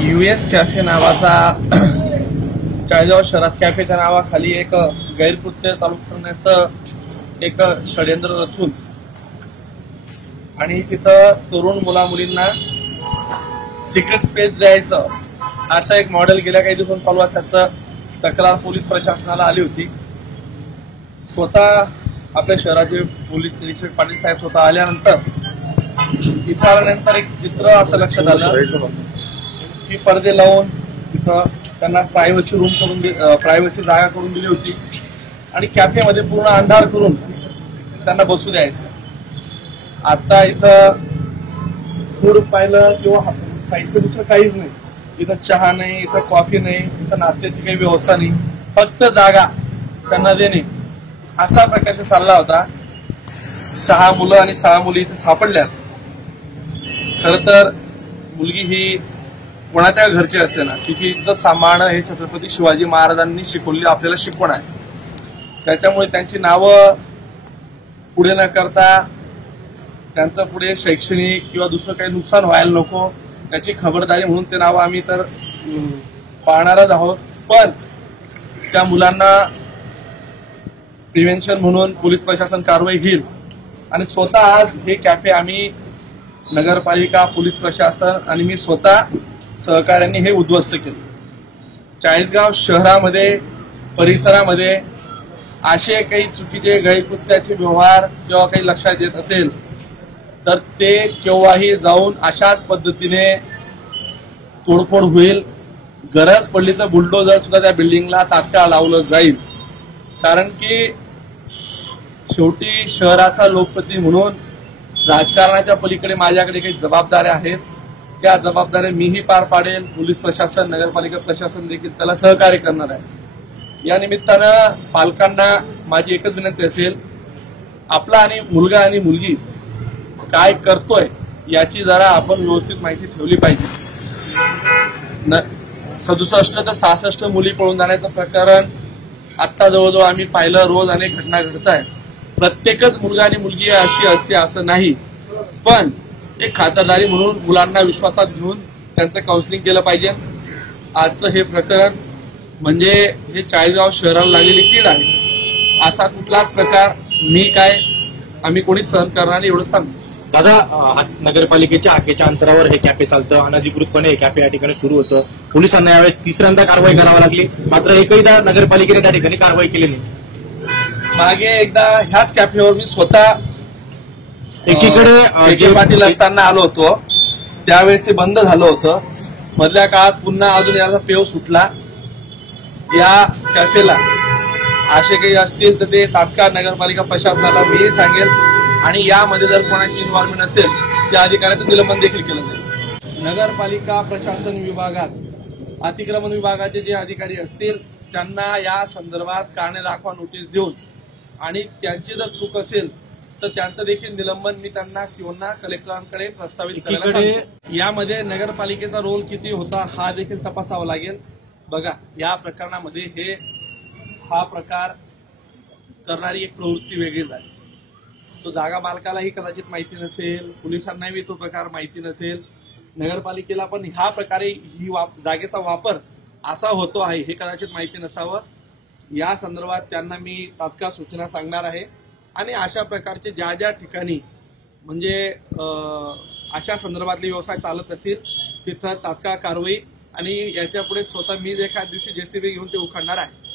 US cafe नावाचा चाळीसगाव शहरात कॅफेच्या नावाखाली एक गैरकृत्य चालू करण्याचं एक षडयंत्र रचून आणि तिथं तरुण मुला मुलींना सिक्रेट स्पेस द्यायचं असं एक मॉडेल गेल्या काही दिवसांनी चालू आहे। त्याचं तक्रार पोलीस प्रशासनाला आली होती। स्वतः आपल्या शहराचे पोलीस निरीक्षक पाटील साहेब स्वतः आल्यानंतर इथं आल्यानंतर एक चित्र असं लक्षात आलं की पडदे लावून तिथं त्यांना प्रायव्हसी रूम करून प्रायव्हसी जागा करून दिली होती आणि कॅफेमध्ये पूर्ण अंधार करून त्यांना बसू द्यायचं। आता इथं फूड पाहिलं किंवा साहित्य दुसरं काहीच नाही। इथं चहा नाही, इथं कॉफी नाही, इथं नाश्त्याची काही व्यवस्था नाही, फक्त जागा त्यांना देणे असा प्रकारचा चालला होता। 6 मुलं आणि 6 मुली इथे सापडल्यात। खरं तर मुलगी ही कोणाच्या घरची असे ना, तिची इज्जत सांभाळणं हे छत्रपती शिवाजी महाराजांनी शिकवली आपल्याला शिकवण आहे। त्याच्यामुळे त्यांची नावं पुढे न करता त्यांचं पुढे शैक्षणिक किंवा दुसरं काही नुकसान व्हायला नको याची खबरदारी म्हणून ते नावं आम्ही तर पाळणारच आहोत। पण त्या मुलांना प्रिव्हेन्शन म्हणून पोलीस प्रशासन कारवाई घेईल आणि स्वतः आज हे कॅफे आम्ही नगरपालिका, पोलीस प्रशासन आणि मी स्वतः सहकार्यांनी हे उद्ध्वस्त केले। चाळीसगाव शहरामध्ये परिसरामध्ये असे काही चुकीचे गैरकृत्याचे व्यवहार किंवा काही लक्षात येत असेल तर ते केव्हाही जाऊन अशाच पद्धतीने तोडफोड होईल। गरज पडली तर बुलडोजर सुद्धा त्या बिल्डिंगला तात्काळ लावलं जाईल। कारण की शेवटी शहराचा लोकप्रतिनिधी म्हणून राजकारणाच्या पलीकडे माझ्याकडे काही जबाबदाऱ्या आहेत। त्या जबाबदाऱ्या मीही पार पाडेल, पोलीस प्रशासन, नगरपालिका प्रशासन देखील त्याला सहकार्य करणार आहे। या निमित्तानं पालकांना माझी एकच विनंती असेल, आपला आणि मुलगा आणि मुलगी काय करतोय याची जरा आपण व्यवस्थित माहिती ठेवली पाहिजे। 67 ते 66 मुली पळून जाण्याचं प्रकरण आता जवळजवळ आम्ही पाहिलं, रोज अनेक घटना घडत आहेत। प्रत्येकच मुलगा आणि मुलगी अशी असते असं नाही, पण एक खातरदारी म्हणून मुलांना विश्वासात घेऊन त्यांचं काउन्सिलिंग केलं पाहिजे। आजचं हे प्रकरण म्हणजे हे चाळीसगाव शहराला लागलेली कीड आहे। असा कुठलाच प्रकार मी काय आम्ही कोणीच सहन करणार नाही एवढं सांगतो। दादा, नगरपालिकेच्या आखेच्या अंतरावर हे कॅफे चालतं, अनधिकृतपणे हे कॅफे या ठिकाणी सुरू होतं। पोलिसांना यावेळेस तिसऱ्यांदा कारवाई करावी लागली, मात्र एकहीदा नगरपालिकेने त्या ठिकाणी कारवाई केली नाही। मागे एकदा ह्याच कॅफेवर मी स्वतः एकीकडे जे पाटील असताना आलो होतो, त्यावेळेस ते बंद झालं होतं। मधल्या काळात पुन्हा अजून याचा पेव सुटला। या कॅफेला असे काही असतील तर ते तात्काळ नगरपालिका प्रशासनाला मी सांगेल आणि यामध्ये जर कोणाची इन्व्हॉल्वमेंट असेल त्या अधिकाऱ्याचं निलंबन देखील केलं जाईल। नगरपालिका प्रशासन विभागात अतिक्रमण विभागाचे जे अधिकारी असतील त्यांना या संदर्भात कारणे दाखवा नोटीस देऊन आणि त्यांची जर चूक असेल तर त्यांचं देखील निलंबन मी त्यांना सीओना कलेक्टरांकडे प्रस्तावित करायला सांगतो। यामध्ये नगरपालिकेचा रोल किती होता हा देखील तपासावा लागेल। बघा, या प्रकरणामध्ये हा प्रकार करणारी एक प्रवृत्ती वेगळीच आहे। तो जागा मालकालाही कदाचित माहिती नसेल, पोलिसांनाही तो प्रकार माहिती नसेल, नगरपालिकेला पण ह्या प्रकारे जागेचा वापर असा होतो आहे हे कदाचित माहिती नसावं। या संदर्भात त्यांना मी तात्काळ सूचना सांगणार आहे आणि अशा प्रकारचे ज्या ज्या ठिकाणी म्हणजे अशा संदर्भातले व्यवसाय चालत असतील तिथं तात्काळ कारवाई आणि याच्या पुढे स्वतः मी एखाद्या दिवशी जेसीबी घेऊन ते उखडणार आहे।